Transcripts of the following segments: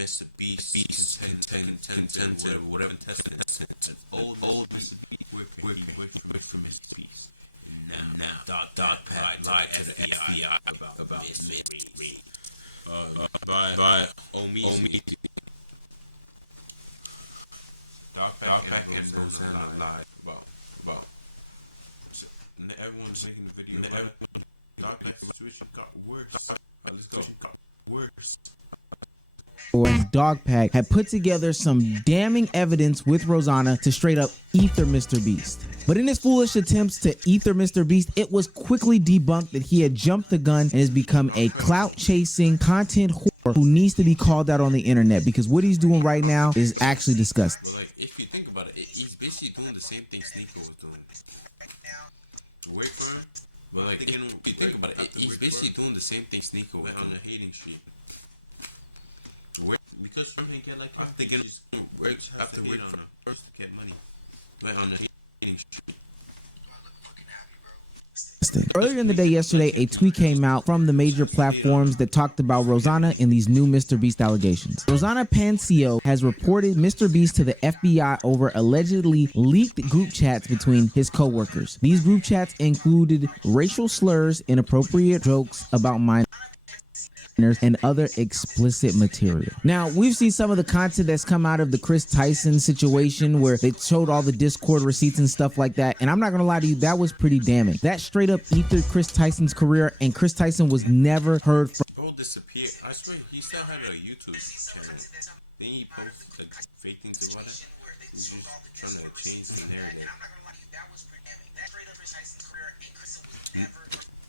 Mr. Beast, whatever tested. Old Mr. Beast working for Mr. Beast. Now, Dog Pack lied to the FBI about Miss Reed. By Omi. Dog Pack and Rosanna lied about. Everyone's making the video. Dog Pack's situation got worse. And Dogpack had put together some damning evidence with Rosanna to straight up ether Mr. Beast. But in his foolish attempts to ether Mr. Beast, it was quickly debunked that he had jumped the gun and has become a clout-chasing content whore who needs to be called out on the internet, because what he's doing right now is actually disgusting. But like, if you think about it, he's basically doing the same thing Sneeko was doing. Work for him. But like, if you think about it, he's basically doing the same thing Sneeko was on the hating street. Because something get like after getting work after work first to get money. Right on the hating street. Earlier in the day yesterday, a tweet came out from the major platforms that talked about Rosanna and these new Mr. Beast allegations. Rosanna Pancio has reported Mr. Beast to the FBI over allegedly leaked group chats between his co-workers. These group chats included racial slurs, inappropriate jokes about minors, and other explicit material. Now, we've seen some of the content that's come out of the Chris Tyson situation where they showed all the Discord receipts and stuff like that, and I'm not gonna lie to you, that was pretty damning. That straight up ethered Chris Tyson's career, and Chris Tyson was never heard from. Bro disappeared. I swear he still had a YouTube channel. Then he posted like fake things about it. He's just trying to change the narrative.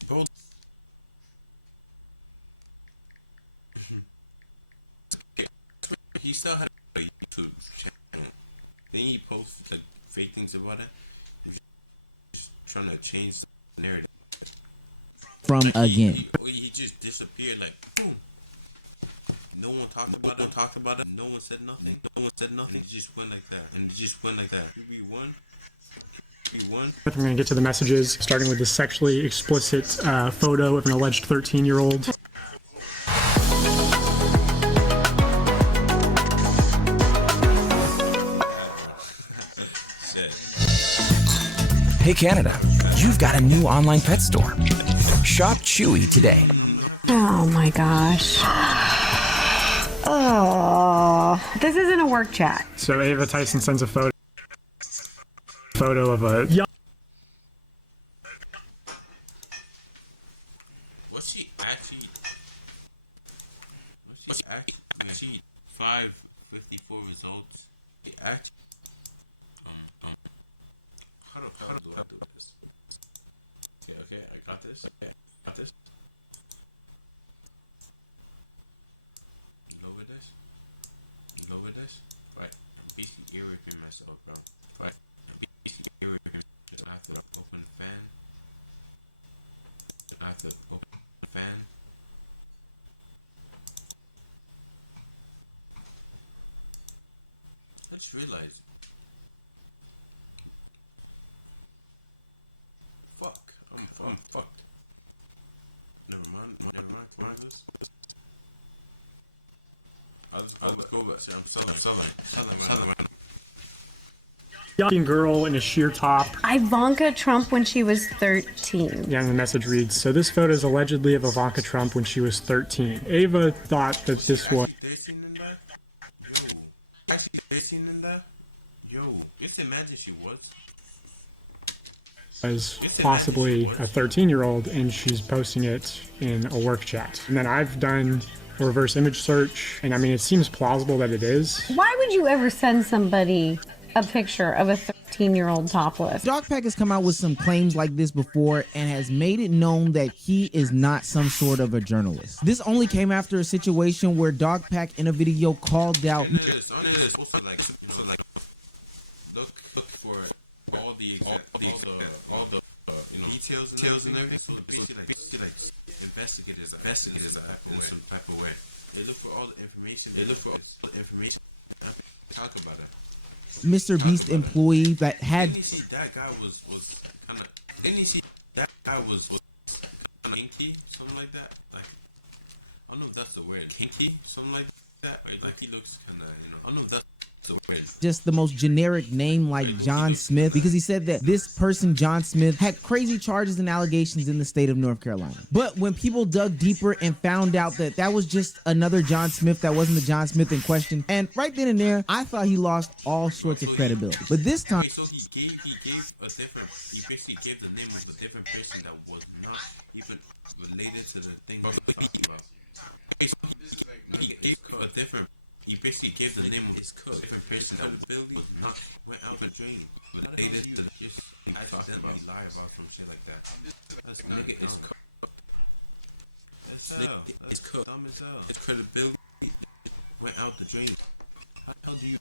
Bro, he still had a YouTube channel. Then he posted like fake things about it. He's just trying to change the narrative. From like again. He just disappeared like boom. No one talked about it. No one said nothing. It just went like that. We won. I'm going to get to the messages, starting with the sexually explicit photo of an alleged 13-year-old. Hey Canada, you've got a new online pet store. Shop Chewy today. Oh my gosh. Oh, this isn't a work chat. So Ava Tyson sends a photo of a young. What's she actually 554 results. She actually how do I do this? Okay, I got this. Go with this. Right. I'm basically irritating myself, bro. Right. I'm basically irritating myself. I have to open the fan. I just realized. Fuck. I'm fucked. Never mind. I'll go back. I'm selling. Young girl in a sheer top. Ivanka Trump when she was 13. Yeah, and the message reads, so this photo is allegedly of Ivanka Trump when she was 13. Ava thought that this was... Yo, just imagine she was possibly a 13-year-old, and she's posting it in a work chat. And then I've done a reverse image search, and I mean, it seems plausible that it is. Why would you ever send somebody a picture of a 13-year-old topless? Dogpack has come out with some claims like this before and has made it known that he is not some sort of a journalist. This only came after a situation where Dogpack in a video called out. Look for all the details and everything. So basically, like investigators in some type of way. They look for all the information. Talk about it. Mr. Beast employee that had. Didn't you see that guy was kind of? Didn't you see that guy was kind of kinky, something like that? Like I don't know if that's the word, kinky, something like. that. Like he looks kind of, I don't know if that's the word. Just the most generic name like John Smith, because he said that this person, John Smith, had crazy charges and allegations in the state of North Carolina. But when people dug deeper and found out that that was just another John Smith, that wasn't the John Smith in question, and right then and there, I thought he lost all sorts of credibility. But this time, So he gave a different. He basically gave the name of a different person that was not even related to the thing we're talking about. He gave a different. He basically gave the name of his different person that was not went out the drain related to just accidentally lie about some shit like that. That's nigga is cooked. It's cooked. His credibility went out the drain. How do you?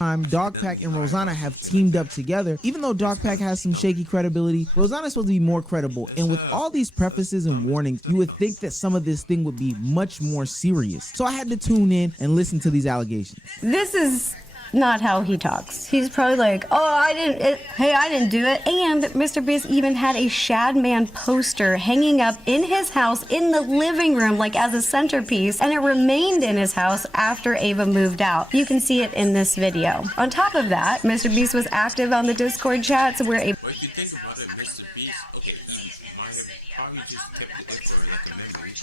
Dogpack and Rosanna have teamed up together. Even though Dogpack has some shaky credibility, Rosanna's supposed to be more credible. And with all these prefaces and warnings, you would think that some of this thing would be much more serious. So I had to tune in and listen to these allegations. This is not how he talks. He's probably like, oh, I didn't do it. And Mr. Beast even had a Shadman poster hanging up in his house in the living room, like as a centerpiece, and it remained in his house after Ava moved out. You can see it in this video. On top of that, Mr. Beast was active on the Discord chats where Ava... Well, if you think about it, Mr. Beast, okay, he might have probably just kept it for like a memory.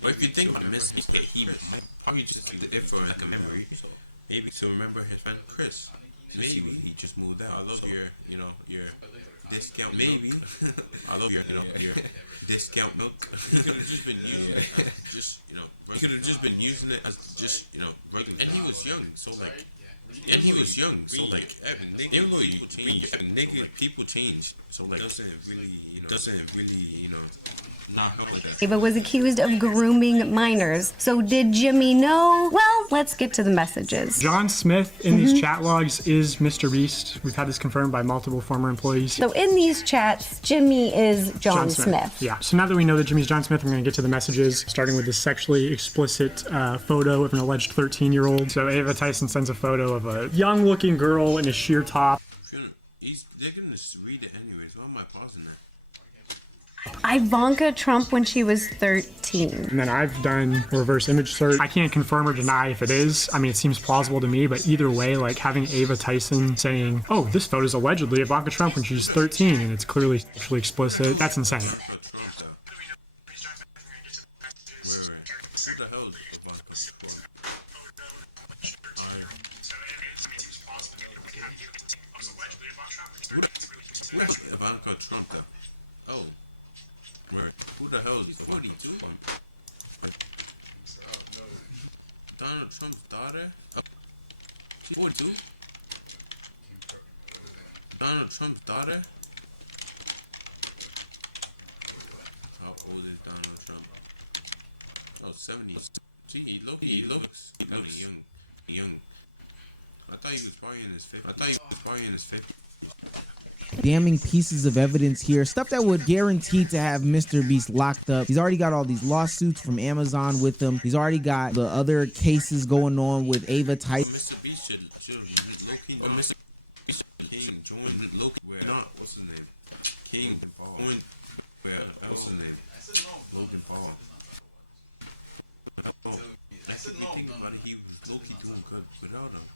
But if you think about Mr. Beast, he might probably just kept it for like a memory. So maybe to remember his friend Chris. Maybe he just moved out. I love your discount. Maybe I love your discount milk. You could have just been using it as just you could have just been using it as just regular. And he was young, so like. Even though people change, so like doesn't really not help with that. Ava was accused of grooming minors. So did Jimmy know? Well, let's get to the messages. John Smith in these chat logs is Mr. Beast. We've had this confirmed by multiple former employees. So in these chats, Jimmy is John Smith. Yeah. So now that we know that Jimmy's John Smith, I'm going to get to the messages, starting with this sexually explicit photo of an alleged 13-year-old. So Ava Tyson sends a photo of a young-looking girl in a sheer top. They're going to read it anyways. Why am I pausing that? Ivanka Trump when she was 13. And then I've done a reverse image search. I can't confirm or deny if it is. I mean, it seems plausible to me, but either way, like having Ava Tyson saying, oh, this photo is allegedly Ivanka Trump when she's 13 and it's clearly sexually explicit, that's insane. Who the hell is Ivanka Trump? Ivanka Trump, though. Oh. Who the hell is 42? Donald Trump's daughter? She's 42? Donald Trump's daughter? How old is Donald Trump? Oh, 70. Gee, he looks young. I thought he was probably in his 50s. Damning pieces of evidence here, stuff that would guarantee to have Mr. Beast locked up. He's already got all these lawsuits from Amazon with him. He's already got the other cases going on with Ava Tyson. Mr. Beast should Loki. Oh, Mr. Beast King join Loki. Where not? What's his name? King Paul. Where? What's his name? Logan Paul. I think about it, he was Loki doing good without him.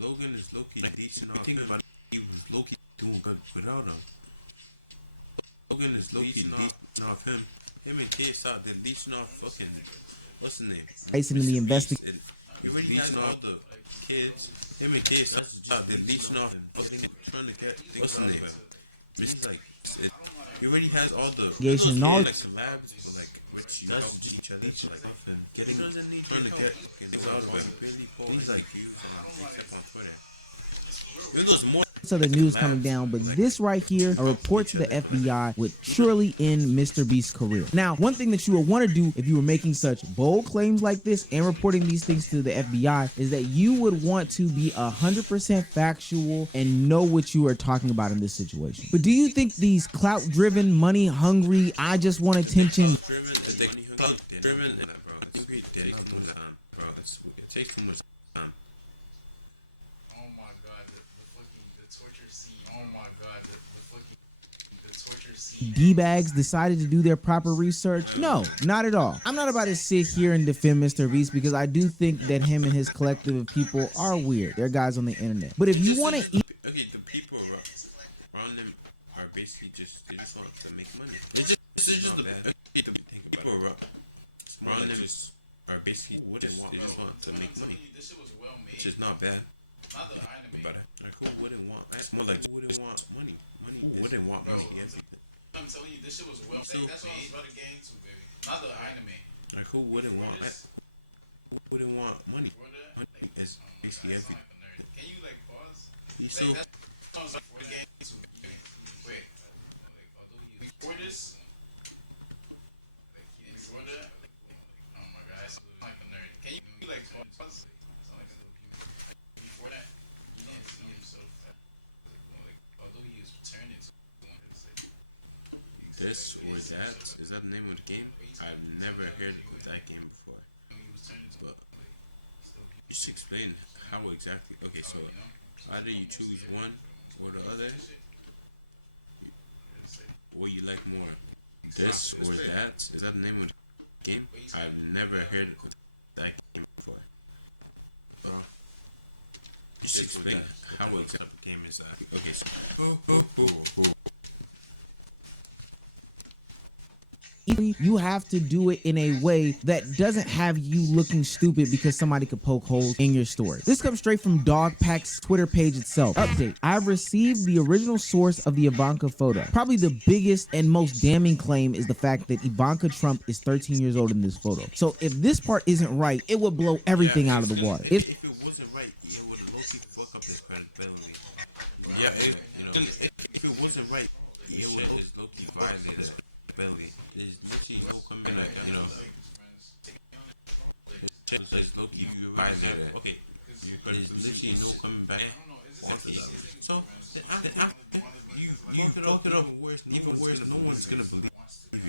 Logan is Loki decent off him. He was Loki doing good without him. Logan is Loki decent off him. Him and KSI, they're leeching off fucking, what's his name? Tyson in the investigation. He already has all the kids. Him and KSI, they're leeching off and fucking trying to get, what's his name? He's like, he already has all the and all like celebs, like rich does each other, like nothing. Getting trying to get things out of him. He's like you on Twitter. There's more. So the news coming down, but this right here, a report to the FBI would surely end Mr. Beast's career. Now, one thing that you would want to do if you were making such bold claims like this and reporting these things to the FBI is that you would want to be 100% factual and know what you are talking about in this situation. But do you think these clout-driven, money-hungry, I just want attention... Driven, bro. It takes too much time. Oh my god, the fucking, the torture scene. Oh my god, the fucking D-bags decided to do their proper research? No, not at all. I'm not about to sit here and defend Mr. Beast because I do think that him and his collective of people are weird. They're guys on the internet. But if you want to eat... Okay, the people around them are basically they just want to make money. It's just not bad. Okay, the people around them are basically they just want to make money. Which is not bad. About it. Like who wouldn't want? It's more like who wouldn't want money? Who wouldn't want money? I'm telling you, this shit was well made. That's what I was about to get into, baby. Not the anime. Like who wouldn't want? Who wouldn't want money? Money is basically everything. Can you like pause? So that's what I was about to get into, baby. Wait, before this, before that, oh my god, I sound like a nerd. Can you like pause? Before that, you can't see himself. Like, although he is turning to this or that? Is that the name of the game? I've never heard of that game before. But you should explain how exactly. Okay, so either you choose one or the other. What you like more? This or that? Is that the name of the game? I've never heard of that game before. But you should explain how exactly the game is that. Okay, so You have to do it in a way that doesn't have you looking stupid because somebody could poke holes in your story. This comes straight from Dogpack's Twitter page itself. Update: I've received the original source of the Ivanka photo. Probably the biggest and most damning claim is the fact that Ivanka Trump is 13 years old in this photo. So if this part isn't right, it would blow everything out of the water. If it wasn't right, it would low-key fuck up his credibility. Yeah, if it wasn't right, it would low-key violate his credibility. There's literally no coming back, you know. There's low-key violated. Okay, there's literally no coming back. So, after you fuck it up even worse, no one's gonna believe you.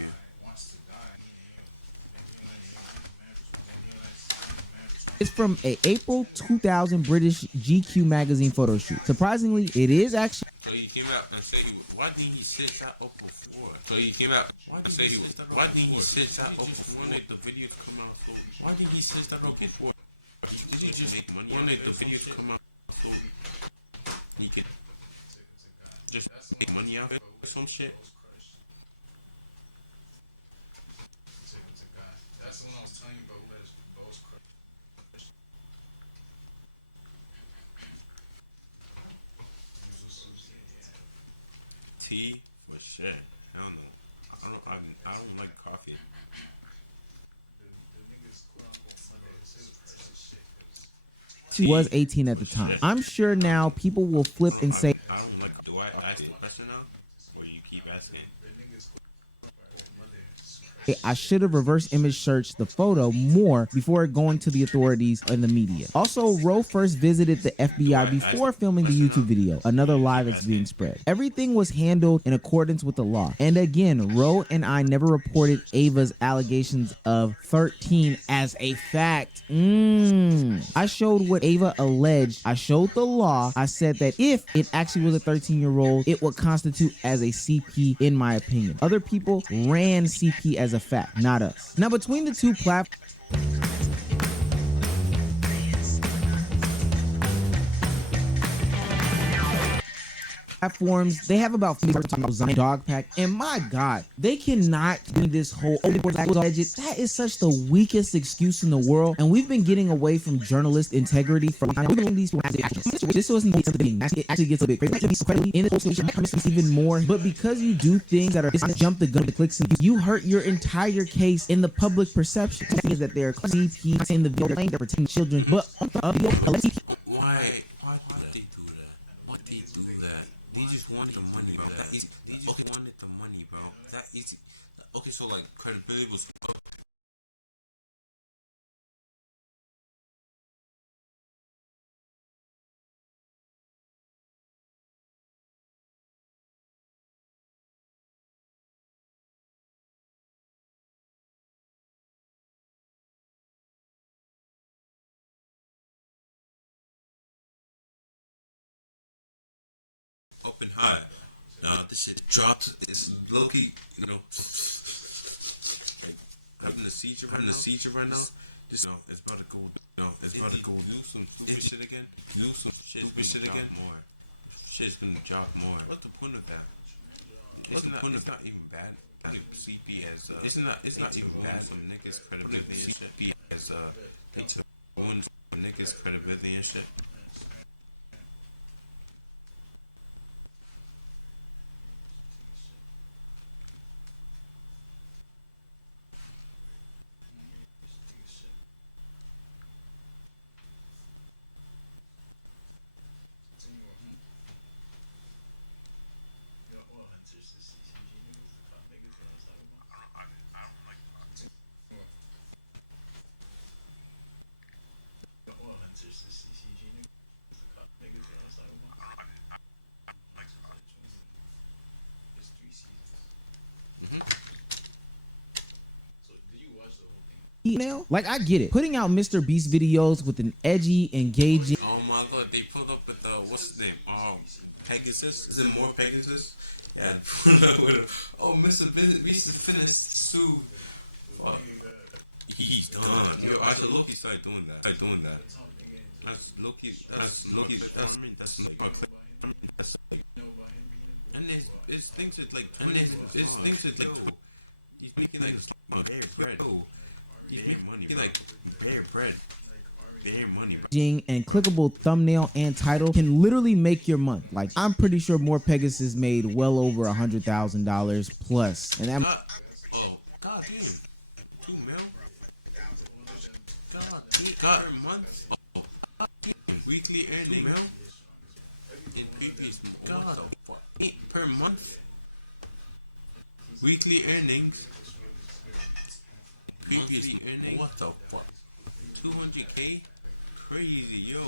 It's from a April 2000 British GQ magazine photo shoot. Surprisingly, it is actually... So he came out and said, why didn't he set that up before? So he came out and said, why didn't he set that up before? Wanted the video to come out full. Why didn't he set that up before? Did he just wanted the video to come out full? He could just make money out of it or some shit. That's the one I was telling you about. Who has balls crushed? Tea for sure. Hell no. I don't like coffee. She was 18 at the time. I'm sure now people will flip and say, I don't like. Do I ask the question now, or you keep asking? I should have reverse image searched the photo more before going to the authorities and the media. Also, Roe first visited the FBI before filming the YouTube video, another lie that's being spread. Everything was handled in accordance with the law. And again, Roe and I never reported Ava's allegations of 13 as a fact. I showed what Ava alleged. I showed the law. I said that if it actually was a 13-year-old, it would constitute as a CP in my opinion. Other people ran CP as a fact, not us. Now, between the two platforms, they have about 50 talking about Zion Dogpack, and my God, they cannot do this whole alleged. That is such the weakest excuse in the world, and we've been getting away from journalist integrity from these people. This wasn't the being. It actually gets a bit crazy in this whole situation, even more. But because you do things that are jump the gun, the clicks, and you hurt your entire case in the public perception. Is that they're CP in the video they're protecting children, but Why did they do that? Why did they do that? They just wanted the money, bro. That is, they just wanted the money, bro. That is, okay, so like credibility was up. Up and high. this shit dropped. It's low-key, you know, like, having a seizure right now. This, it's about to go, do some stupid shit again. More. Shit's gonna drop more. What's the point of that? It's not even bad. CP as it's not even bad. Some niggas credibility. CP as they took one niggas credibility and shit. Email? Like, I get it. Putting out Mr. Beast videos with an edgy, engaging. Oh my god, they pulled up with the what's his name? Pegasus? Is it more Pegasus? Yeah. Oh, Mr. Beast is finished soon. Fuck. He's done. Yo, I should Loki start doing that. That's Loki. That's like. And there's things that like. He's making like bare bread. He's making like bare bread. Bare money. And clickable thumbnail and title can literally make your month. Like, I'm pretty sure More Pegasus made well over $100,000 plus, and that. Oh god damn, 2 mil. God per month. Oh, weekly earning in previous. God, per month. Weekly earnings. Previously earning. What the fuck? 200K? Crazy, yo.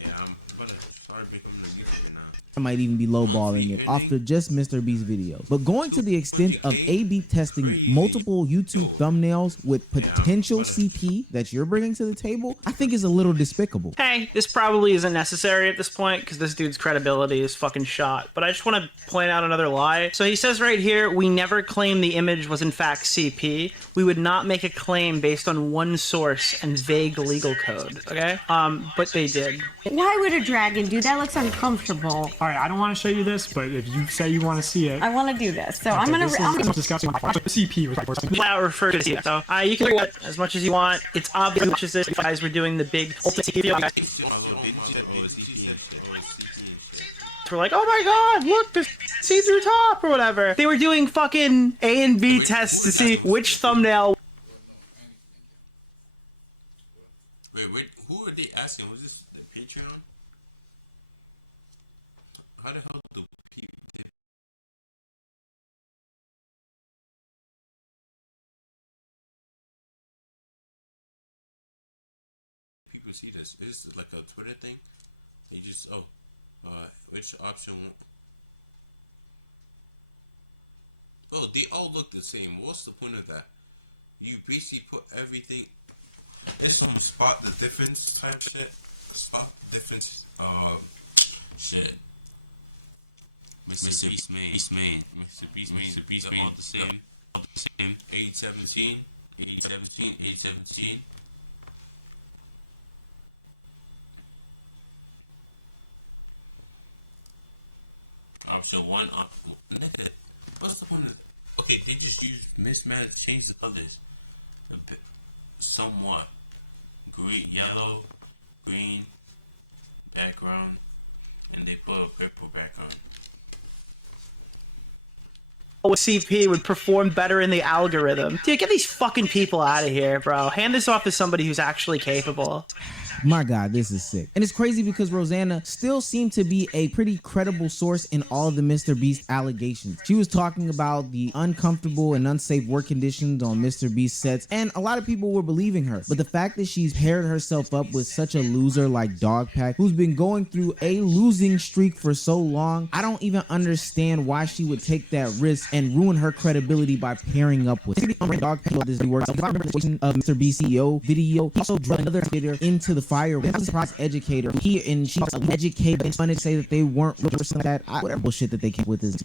Yeah, I'm about to start becoming a YouTuber now. I might even be lowballing it after just Mr. Beast videos. But going to the extent of A/B testing multiple YouTube thumbnails with potential CP that you're bringing to the table, I think is a little despicable. Hey, this probably isn't necessary at this point because this dude's credibility is fucking shot. But I just want to point out another lie. So he says right here, we never claimed the image was in fact CP. We would not make a claim based on one source and vague legal code, okay? But they did. Why would a dragon do that? Looks uncomfortable. All right, I don't want to show you this, but if you say you want to see it, I want to do this, so okay, I'm gonna. This is disgusting. The CP was like something. Flat refer to it. So you can look at it as much as you want. It's obvious as much as this. You guys were doing the big ultimate video. We're like, oh my god, look, the see-through top or whatever. They were doing fucking A and B tests to see which thumbnail. Wait, who are they asking? Was this the Patreon? How the hell do people see this? Is this like a Twitter thing? They just which option? Oh, they all look the same. What's the point of that? You basically put everything. This some spot the difference type shit. Spot the difference. Shit. Mr. Beast made. Mr. Beast all the same. 817. Option 1. Nigga, what's the point of? Okay, they just use mismatch, change the colors. Somewhat. Green, yellow, green background, and they put a purple background. CP would perform better in the algorithm. Dude, get these fucking people out of here, bro. Hand this off to somebody who's actually capable. My God, this is sick. And it's crazy because Rosanna still seemed to be a pretty credible source in all of the Mr. Beast allegations. She was talking about the uncomfortable and unsafe work conditions on Mr. Beast sets, and a lot of people were believing her. But the fact that she's paired herself up with such a loser like Dogpack, who's been going through a losing streak for so long, I don't even understand why she would take that risk and ruin her credibility by pairing up with dog. This works. If I remember the situation of Mr. B CEO video, he also drew another educator into the fire. I'm a surprise educator. He and she was educated and trying to say that they weren't or something like that. Whatever bullshit that they came with is.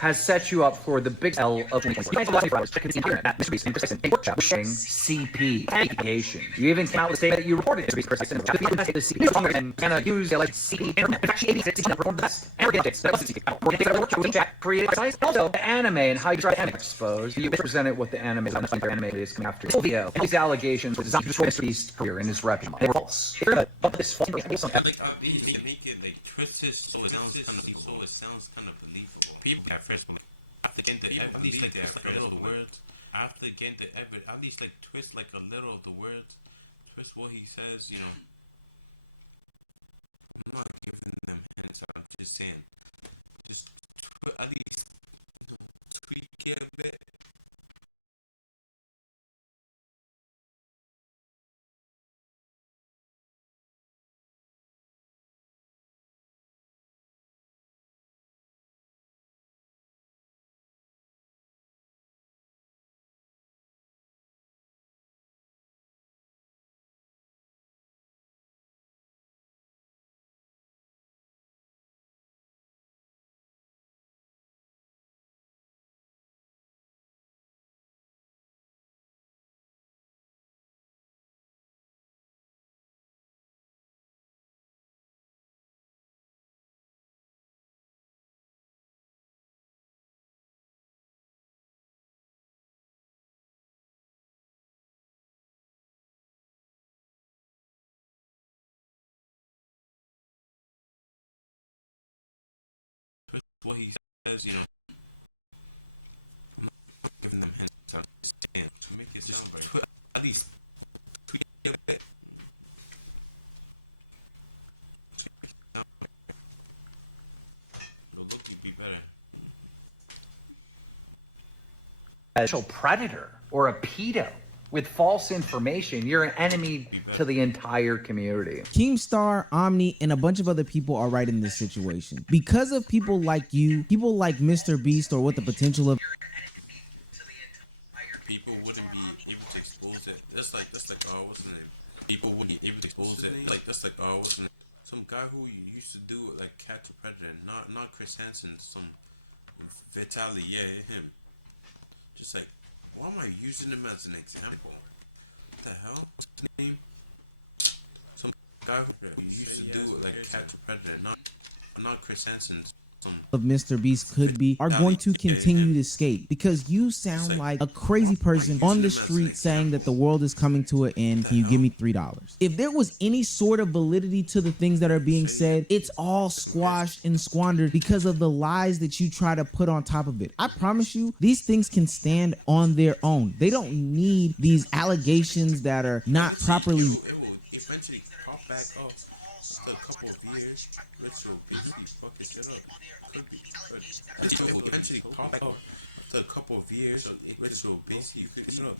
Has set you up for the big L of 2024. CP education. You even came out with a statement that you reported to be persistent. The CP and Anna used like CP internet. In fact, she 86% performed the best. And updates that wasn't CP. Created size. Also, the anime and how you try to anime expose. You presented what the anime is on the anime is coming after. Video. These allegations were designed to destroy Mr. Beast's career and his reputation. They were false. But this false. Like, they make it like twisted so it sounds kind of believable. People at first, but after getting the at least like a little of the words, after getting the at least like twist like a little of the words, twist what he says. You know, I'm not giving them hints. I'm just saying, just at least tweak it a bit. What he says, you know, I'm not giving them hints. I'm just saying to make it sound right. At least tweak it a bit. It'll look be better. A predator or a pedo with false information, you're an enemy to the entire community. Keemstar, Omni, and a bunch of other people are right in this situation. Because of people like you, people like Mr. Beast, or what the potential of People wouldn't be able to expose it. That's like oh, wasn't it? People wouldn't be able to expose it. Like that's like oh, wasn't it? Some guy who used to do it like Catch a Predator, not Chris Hansen, some Vitaly, yeah, him. Just like, why am I using him as an example? What the hell? What's his name? Some guy who used to do it like Catch a Predator, not Chris Hansen. of Mr. Beast could be are going to continue to skate, because you sound like a crazy person on the street saying that the world is coming to an end. Can you give me $3? If there was any sort of validity to the things that are being said, it's all squashed and squandered because of the lies that you try to put on top of it. I promise you, these things can stand on their own. They don't need these allegations that are not properly. It will eventually pop back up after a couple of years. Retro BC fucking shit up. Could be. It will eventually pop back up after a couple of years. Retro BC could shit up.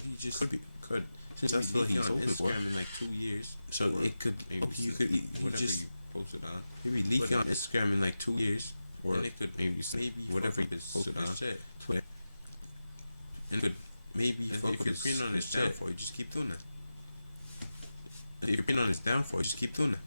Could. Since that's what he's open for in like 2 years. So it could. You could just post it on. Maybe leak on Instagram in like 2 years. Or it could maybe whatever he post it on Twitter. And could maybe focus on his downfall. You just keep doing that. If you're being on his downfall, just keep doing that.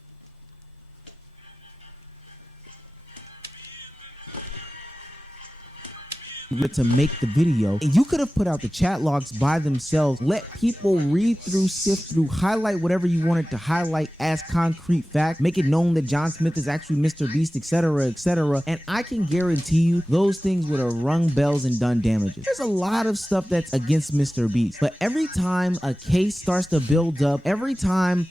To make the video, and you could have put out the chat logs by themselves, let people read through, sift through, highlight whatever you wanted to highlight as concrete fact, make it known that John Smith is actually Mr. Beast, etc., and I can guarantee you those things would have rung bells and done damages. There's a lot of stuff that's against Mr. Beast, but every time a case starts to build up, every time